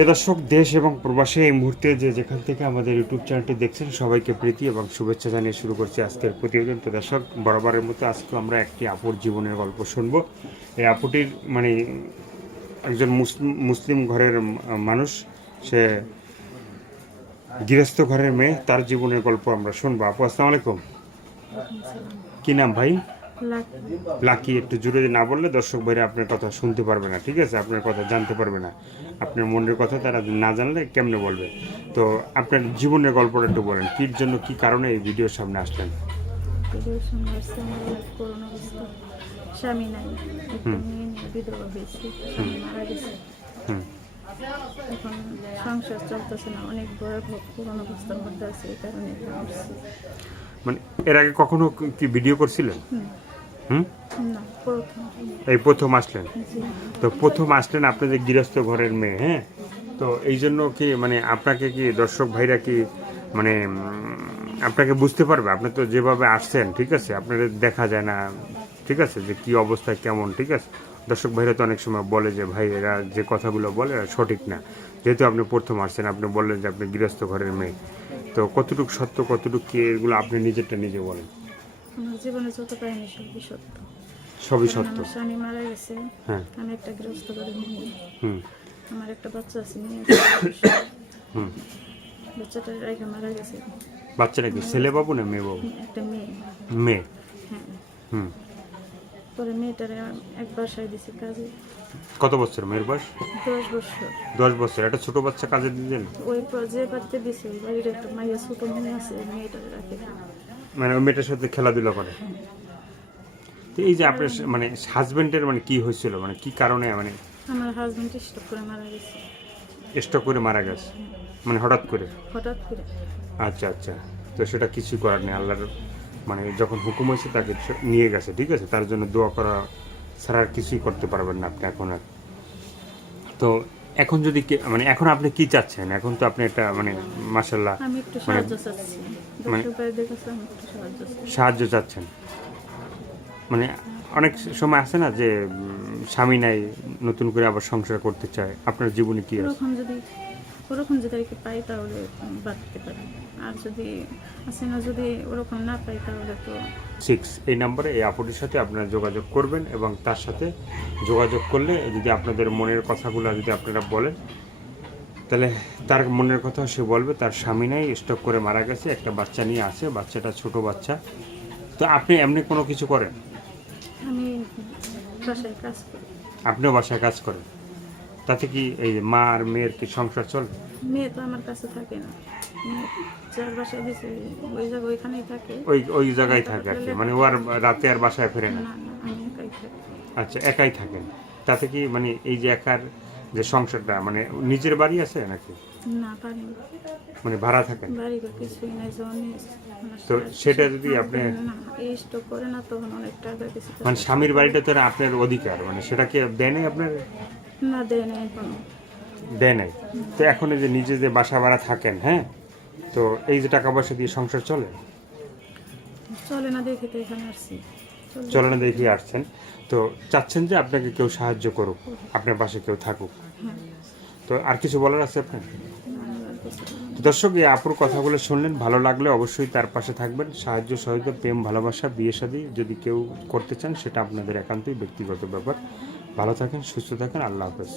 প্রিয় দর্শক, দেশ এবং প্রবাসে এই মুহূর্তে যেখান থেকে আমাদের ইউটিউব চ্যানেলটি দেখছেন সবাইকে প্রীতি এবং শুভেচ্ছা জানিয়ে শুরু করছি আজকের প্রতিবেদন। তো দর্শক, বরাবরের মতো আজকে আমরা একটি আপুর জীবনের গল্প শুনবো। এই আপুটির মানে একজন মুসলিম ঘরের মানুষ, সে গৃহস্থ ঘরের মেয়ে, তার জীবনের গল্প আমরা শুনবো। আপু, আসসালামু আলাইকুম। কি নাম ভাই? লাকি। একটু জোরে না বললে দর্শক ভাইরা আপনার কথা শুনতে পারবে না, ঠিক আছে? আপনার কথা জানতে পারবে না, আপনার মনের কথা তারা না জানলে কেমনে বলবে। তো আপনার জীবনের গল্পটা একটু বলেন, কির জন্য, কি কারণে এই ভিডিওর সামনে আসলেন? ভিডিওর সামনে আসছে আমার করোনা অবস্থা, স্বামী নাই, একটা মেয়ে নিয়ে বিধবা হয়েছে, স্বামী মারা গেছে। হুম। এখন সংসার চলতেছে না, অনেক ভয়াবহ করোনা অবস্থার মধ্যে আছে, এই কারণে এখানে আসছি। মানে এর আগে কখনো কি ভিডিও করছিলেন? হুম। না, প্রথম। এই প্রথম আসলেন? জি। তো প্রথম আসলেন আপনাদের গৃহস্থ ঘরের মেয়ে, হ্যাঁ? তো এই জন্য কি মানে আপনাকে কি দর্শক ভাইরা কি মানে আপনাকে বুঝতে পারবে? আপনি তো যেভাবে আসছেন, ঠিক আছে, আপনাদের দেখা যায় না, ঠিক আছে, যে কি অবস্থা কেমন, ঠিক আছে? দর্শক ভাইরা তো অনেক সময় বলে যে ভাই এরা যে কথাগুলো বলে এরা সঠিক না। যেহেতু আপনি প্রথম আসছেন, আপনি বললেন যে আপনি গৃহস্থ ঘরের মেয়ে, তো কতটুকু সত্য, কতটুকু কি, এগুলো আপনি নিজেরটা নিজে বলেন। আমার জীবনে যত কাহিনী সবই সত্য। সবই কারণ সত্য। আমার স্বামী মারা গেছে, হ্যাঁ। আমি একটা গৃহস্থ করে মেয়ে, হুম। আমার একটা বাচ্চা আছে, মেয়ে। হুম। বাচ্চাটা রেখে মারা গেছে। বাচ্চাটা কি ছেলে বাবু না মেয়ে বাবু? একটা মেয়ে। মেয়ে। হ্যাঁ। হুম। পরে মেয়েটারে এক বাসায় দিছে কাজে। কত বছর মেয়ের বয়স? 10 বছর। 10 বছর। একটা ছোট বাচ্চা কাজে দিলেন? ওই যে বাড়িতে দিছে ওই বাড়ির একটা মাইয়া ছোট মেয়ে আছে, ওই মেয়েটারে রাখে। মানে ওই মেয়েটার সাথে খেলাধুলা করে? তো এই যে আপনার মানে হাজবেন্ডের মানে কি হয়েছিল, মানে কি কারণে মানে আমার হাজবেন্ড স্ট্রোক করে মারা গেছে। স্ট্রোক করে মারা গেছে? মানে হঠাৎ করে? হঠাৎ করে। আচ্ছা আচ্ছা। তো সেটা কিছুই করার নেই, আল্লাহর মানে যখন হুকুম হয়েছে তাকে নিয়ে গেছে, ঠিক আছে? তার জন্য দোয়া করা ছাড়া আর কিছুই করতে পারবেন না আপনি এখন আর। তো এখন যদি মানে এখন আপনি কি চাচ্ছেন? এখন তো আপনি একটা মানে মাশাআল্লাহ আমি একটু মানে সাহায্য চাচ্ছি, দর্শক ভাইদের কাছে আমি একটু সাহায্য চাচ্ছি। সাহায্য চাচ্ছেন। মানে অনেক সময় আছে না যে স্বামী নাই, নতুন করে আবার সংসার করতে চায়, আপনার জীবনে কি আছে? ওরকম যদি আর কি পাই তাহলে বাঁচতে পারি, আর যদি আছে না, যদি ওরকম না পাই তাহলে তো 6 এই নম্বরে এই আপুটির সাথে আপনারা যোগাযোগ করবেন, এবং তার সাথে যোগাযোগ করলে যদি আপনাদের মনের কথাগুলো যদি আপনারা বলেন, তাহলে তার মনের কথা সে বলবে। তার স্বামী নাই, স্ট্রোক করে মারা গেছে, একটা বাচ্চা নিয়ে আছে, বাচ্চাটা ছোট বাচ্চা। তো আপনি এমনি কোনো কিছু করেন? আমি বাসায় কাজ করি। আপনিও বাসায় কাজ করেন? তাতে কি এই মা আর মেয়ের কি সংসার চলে? মেয়ে তো আমার কাছে থাকে না, মেয়ে যার বাসায় দিছে ওই জায়গা ওইখানেই থাকে। ওই জায়গায় থাকে আর কি, মানে ও আর রাতে আর বাসায় ফেরে না? না না, আমি একাই থাকি। আচ্ছা, একাই থাকেন। তাতে কি মানে এই যে একার যে সংসারটা, মানে নিজের বাড়ি আছে নাকি না পারি না, মানে ভাড়া থাকেন? বাড়ি ঘর কিছুই নাই, জমি। তো সেটা যদি আপনি না, এই স্টক করে না তখন অনেক টাকা দিছে। মানে স্বামীর বাড়িটা তো আপনার অধিকার, মানে সেটা কি দেয় নাই আপনার? না, দেয় না এখনো। দেয় নাই। তো এখন এই যে নিজে যে বাসা ভাড়া থাকেন, হ্যাঁ, তো এই যে টাকা পয়সা দিয়ে সংসার চলে? চলে না দেখে তো এখানে আসছি। চলে না দেখে আসছেন। তো চাচ্ছেন যে আপনাকে কেউ সাহায্য করুক, আপনার পাশে কেউ থাকুক। হ্যাঁ। তো আর কিছু বলার আছে আপনার? আর কিছু না। তো দর্শক, এই আপুর কথাগুলো শুনলেন, ভালো লাগলে অবশ্যই তার পাশে থাকবেন। সাহায্য সহযোগিতা, প্রেম ভালোবাসা, বিয়ে শাদী যদি কেউ করতে চান, সেটা আপনাদের একান্তই ব্যক্তিগত ব্যাপার। ভালো থাকেন, সুস্থ থাকেন, আল্লাহ হাফেজ।